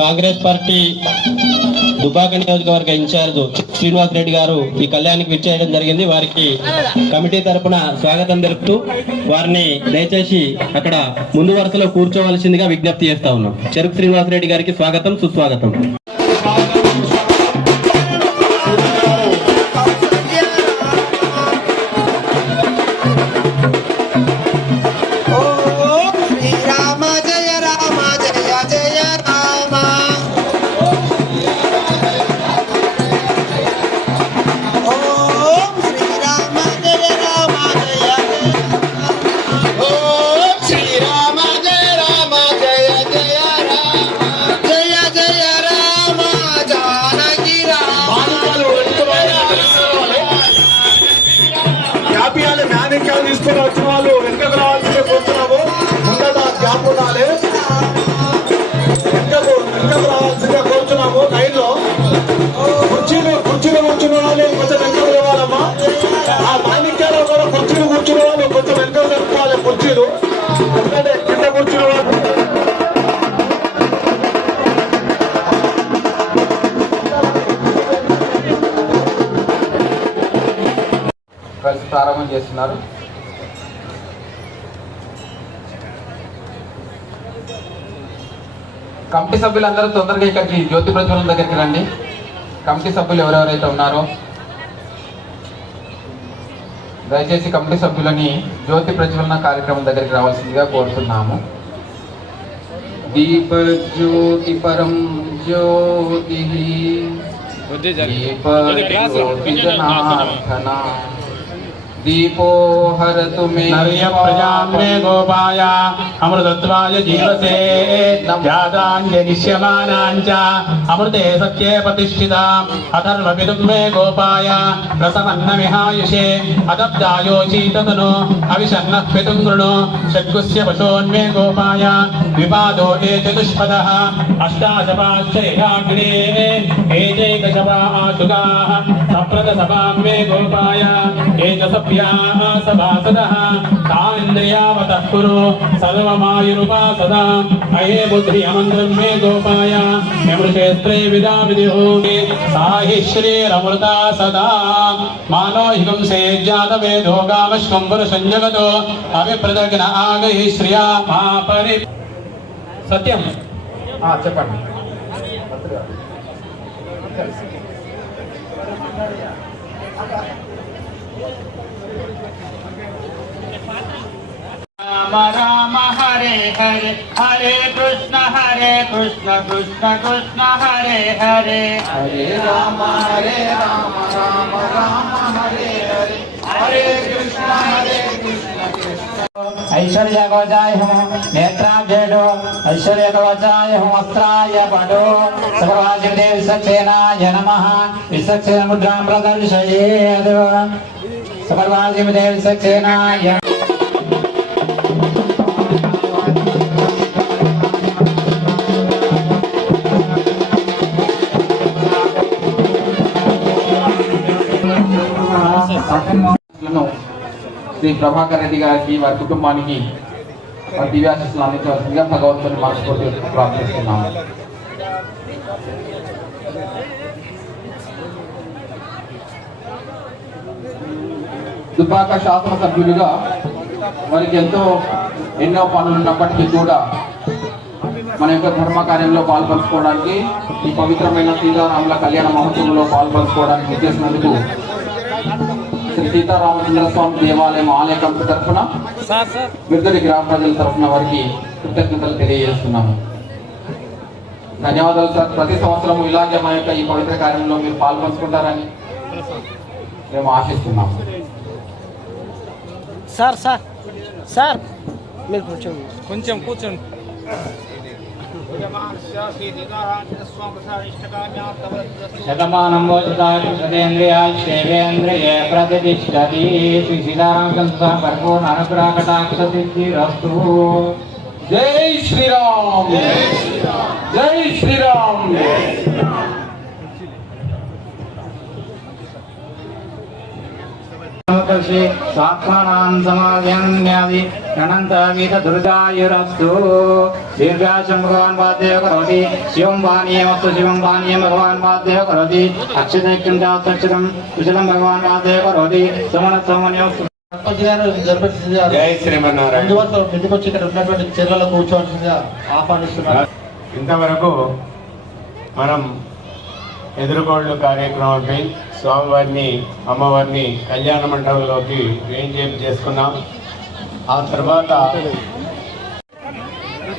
Congress party Dubaka నియోజకవర్గ incharge Srinivas Reddy గారు ఈ కళ్యాణానికి విచ్చేయడం జరిగింది. వారికి కమిటీ తరపున స్వాగతం తెలుపుతూ వారిని దయచేసి అక్కడ ముందు వరుసలో కూర్చోవలసిందిగా విజ్ఞప్తి చేస్తా ఉన్నాం. చెరుకు శ్రీనివాస్ రెడ్డి గారికి స్వాగతం, సుస్వాగతం. తీసుకుని వచ్చిన వాళ్ళు వెనుకకు రావాల్సిందే కూర్చున్నాము. ముందట గ్యాప్ ఉండాలి. వెనుకకు రావాల్సిందే కూర్చున్నాము. లైన్లో కుర్చీలు కూర్చున్న వాళ్ళు కొంచెం వెనుకకు రావాలమ్మా. ఆ మాణిక్యాలు కూడా కుర్చీలు కూర్చున్న వాళ్ళు కొంచెం వెనుకకు జరుపుకోవాలి. కుర్చీలు ఎందుకంటే కింద కూర్చున్న వాళ్ళు ప్రారంభం చేస్తున్నారు. కమిటీ సభ్యులందరూ తొందరగా ఇక్కడికి జ్యోతి ప్రజ్వలన దగ్గరికి రండి. కమిటీ సభ్యులు ఎవరెవరైతే ఉన్నారో దయచేసి కమిటీ సభ్యులని జ్యోతి ప్రజ్వలన కార్యక్రమం దగ్గరికి రావాల్సిందిగా కోరుతున్నాము. దీప జ్యోతి పరం జ్యోతి दीपो हरतु मे प्रजां मे गोपाय अमृतत्वाय जीवसे जातान्यनिष्यमानाञ्च अमृते सत्ये प्रतिष्ठिताम् अथर्वविदुं मे गोपाय रसमन्नमिहायुषे अदब्दायोषीततनु अविषन्नः पितुं वृणु षड्गुस्य पशोन्मे गोपाय विपादो ये चतुष्पदः अष्टाशपाश्चैराग्ने एजैकशपाशुगाः सप्रदशपां मे गोपाय सभासदः तान्द्रियावतः कुरु सर्वमायुरुपासदा अये बुद्धि अमन्त्रं मे गोपाय यमृषेत्रे विदा विदिहो साहि श्रीरमृता सदा मानोहिकं सेज्जातवेदो गामश्कं पुरुषञ्जगतो अविप्रदग्न आगहि श्रिया मापरि सत्यं చెప్పండి. राम राम हरे हरे हरे कृष्ण कृष्ण कृष्ण हरे हरे हरे राम राम राम हरे हरे हरे कृष्ण कृष्ण ऐश्वर्य गौजाय हम नेत्राब्जेडो ऐश्वर्य गौजाय हम वस्त्राय पडो सर्वाजिदेव सक्षेनाय नमः विसक्षेन मुद्रां प्रदर्शयेत् सर्वाजिदेव सक्षेनाय శ్రీ ప్రభాకర్ రెడ్డి గారికి వారి కుటుంబానికి వారి దివ్యాశీస్సులు అందించవలసిందిగా భగవంతుని మనస్ఫూర్తి ప్రార్థిస్తున్నాము. దుబ్బాక శాసనసభ్యులుగా వారికి ఎన్నో పనులు ఉన్నప్పటికీ కూడా మన యొక్క ధర్మ కార్యంలో పాల్పంచుకోవడానికి ఈ పవిత్రమైన సీతారాముల కళ్యాణ మహోత్సవంలో పాల్పంచుకోవడానికి విచ్చేసినందుకు శ్రీ సీతారామచంద్ర స్వామి దేవాలయం ఆలయ కమిటీ తరఫున మిర్దడి గ్రామ ప్రజల తరఫున వారికి కృతజ్ఞతలు తెలియజేస్తున్నాము. ధన్యవాదాలు సార్. ప్రతి సంవత్సరం ఇలాగే మా యొక్క ఈ పవిత్ర కార్యంలో మీరు పాల్పంచుకుంటారని మేము ఆశిస్తున్నాము. సార్ సార్ సార్ మీరు కొంచెం కూర్చోండి. శతమానం శతేంద్రియ ప్రతిష్టతి. శ్రీ సీతారామచంద్ర పరిపూర్ణ అనుగ్రహ కటాక్ష సిద్ధిరస్తు. జై శ్రీరామ్, జై శ్రీరామ్. సాత్మానాం సమాధ్యాది అనంత గీత దుర్గాయురస్తు. దీర్ఘాశం భగవాన్ వాద్దేవ కరోతి. శివం పానీయమస్తు. శివం పానీయం భగవాన్ వాద్దేవ కరోతి. అక్షతైక్యం చాక్షరం కుశలం భగవాన్ వాద్దేవ కరోతి. సమన సమన్యోస్తు. జై శ్రీమన్నారాయణ. అందువల్ల ఇంటికొచ్చి ఇక్కడ ఉన్నటువంటి చెర్లలో కూర్చోవలసిందిగా ఆహ్వానిస్తున్నారు. ఇంతవరకు మనం ఎదురుకోళ్ళు కార్యక్రమంపై స్వామివారిని అమ్మవారిని కళ్యాణ మండపంలోకి వేంచేపు చేసుకున్నాం. ఆ తర్వాత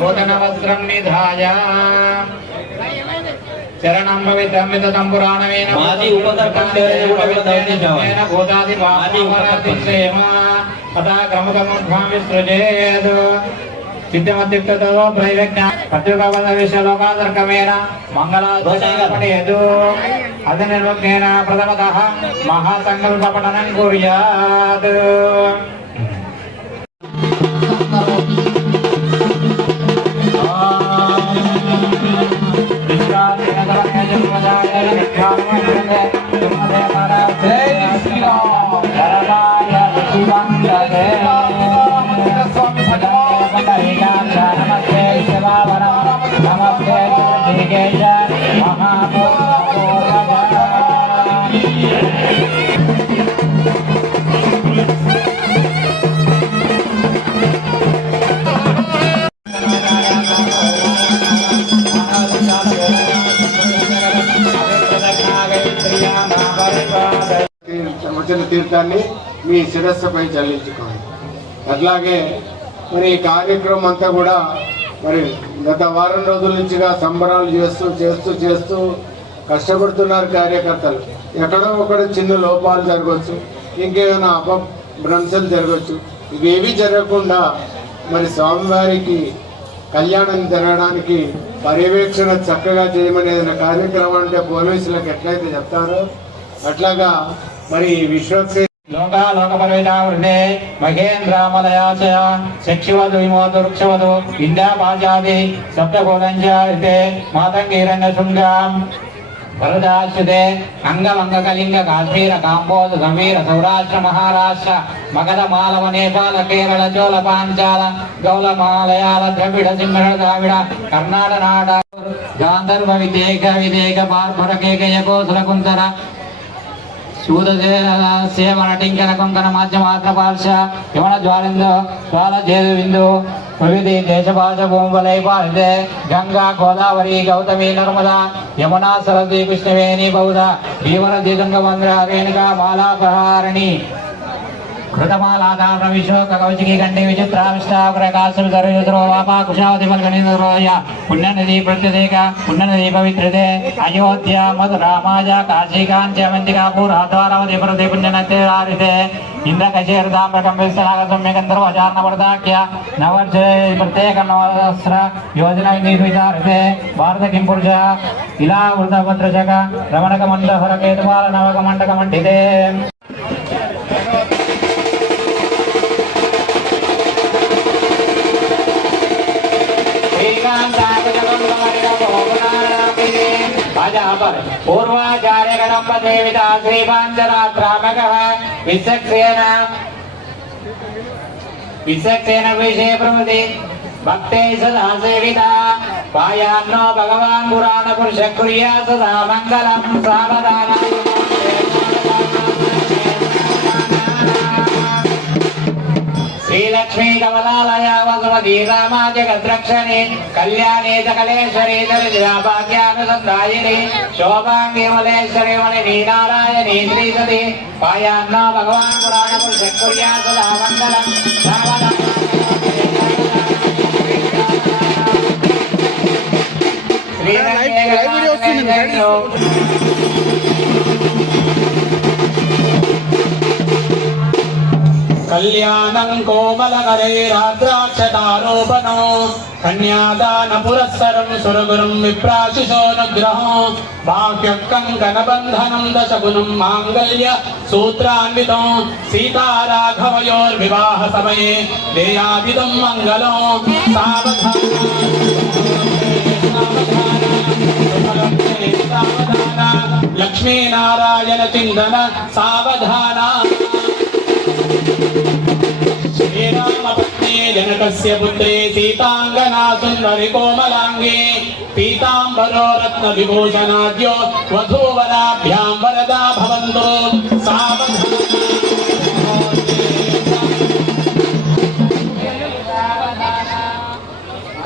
నూతన వస్త్రం నిధాయ చరణం పవిత్రం విదతం పురాణమేన మాది ఉపకల్పన సేవన భూతాది వామరాతిక్షేమ తథా క్రమకముఖ్యం విసృజేద్. సిద్ధమత్యుక్తతో ప్రైవజ్ఞ పత్రికాబంధ విశ్వలోకాదర్కమేన మంగళాచరణపడేదు. అది నిర్వజ్ఞేన ప్రథమతః మహాసంకల్ప పఠనం కుర్యాత్. వచన తీర్థాన్ని మీ శిరస్సుపై చెల్లించుకోండి. అట్లాగే మరి ఈ కార్యక్రమం అంతా కూడా మరి గత వారం రోజుల నుంచిగా సంబరాలు చేస్తూ చేస్తూ చేస్తూ కష్టపడుతున్నారు కార్యకర్తలు. ఎక్కడో ఒకడ చిన్న లోపాలు జరగవచ్చు, ఇంకేమైనా అపభ్రంశాలు జరగవచ్చు. ఇవేవి జరగకుండా మరి స్వామివారికి కళ్యాణం జరగడానికి పర్యవేక్షణ చక్కగా చేయమని ఏదైనా కార్యక్రమం అంటే పోలీసులకు ఎట్లయితే చెప్తారో అట్లాగా మరి విశ్వక్సే లోకపరివితావృతే మహేంద్రామలయాచయ శక్షివధు విమోదు వృక్షవధు ఇంద్రాపాజాది సప్తగోదంజారితే మాతంగీరణ్య శృంగాం వరదాశ్రుతే అంగమంగ కళింగ కాశ్మీర కాంబోధ సమీర సౌరాష్ట్ర మహారాష్ట్ర మగధ మాలవ నేపాల కేరళ చోళ పాంచాల గౌల మాలయాల ద్రవిడ సింహ ద్రావిడ కర్ణాటక నాట గాంధర్వ విదేక విదేక బార్భర కేకయ కోసల కుంతర సేవన టింకన కొంకణ మాధ్యమాత్ర పార్శ యమన జ్వాలిందు జ్వాల చేదు విందు ప్రవిధి దేశభాష భూములై పాలితే గంగా గోదావరి గౌతమి నర్మదా యమునా సరస్వతి కృష్ణవేణి బౌధ భీమన దీదంగ మంద్ర రేణుకా మాలా ప్రహారిణి కృతమాలాధార విశోక కౌశికి కంఠి విచిత్రావిష్టాగ్రకాశమితరుద్రోపా కుశావతి పల్గణింద్రోయ పుణ్యనది ప్రత్యదేక పుణ్యనది పవిత్రతే అయోధ్య మధురా మాజా కాశీ కాంచమంతికా పూర్వాద్వారవతి ప్రతి పుణ్యనత్యరారితే ఇంద్రకశేర్దాంబకం విస్తనాగ సౌమ్యగంధర్వచారణ వరదాఖ్య నవర్ష ప్రత్యేక నవసహస్ర యోజన నిర్విచారితే భారత కిం పురుష ఇలా వృతభద్రశక రమణక మండహర కేతుమాల నవక మండక మండితే पूर्वाचार्य गणपति श्रीपांचरात्रामक विश्वक्सेन विसक्तेन विषे प्रवृत्ति भक्ते सदा सेविता पायान्नो भगवान् पुराण पुरुष कुर्या सदा मङ्गलं सावधान श्रीलक्ष्मी कमलालय वसुमती रामा जगद्रक्षणे कल्याणे सकलेश्वरी दरिद्रा भाग्यानुसन्धायिनी शोभांगी मलेश्वरी मणिनी नारायणी श्रीसती पायान्ना भगवान् पुराण पुरुष कुर्या सदा मङ्गलं सावधान कल्याणं कोमलकरैराद्राक्षतारोपणो कन्यादानपुरस्सरं सुरगुरुं विप्राशिषोऽनुग्रहो बाह्यकङ्कणबन्धनं दशगुणं माङ्गल्य सूत्रान्वितो सीताराघवयोर्विवाहसमये देयादिदं मङ्गलो सावधान लक्ष्मीनारायण चिन्तन सावधान श्रीरामपत्नी जनकस्य पुत्रे सीताङ्गना सुन्दरि कोमलाङ्गे पीताम्बरो रत्नविभूषणाद्यो वधूवराभ्यां वरदा भवन्तु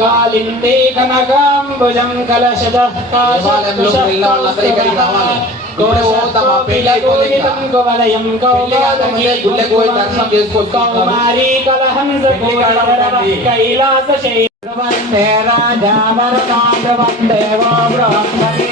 कालिन्दे कनकाम्बुजं कलशदः कौमारी कलहंस कैलास वंदे राजा वरदान वंदे वो बृहस्पति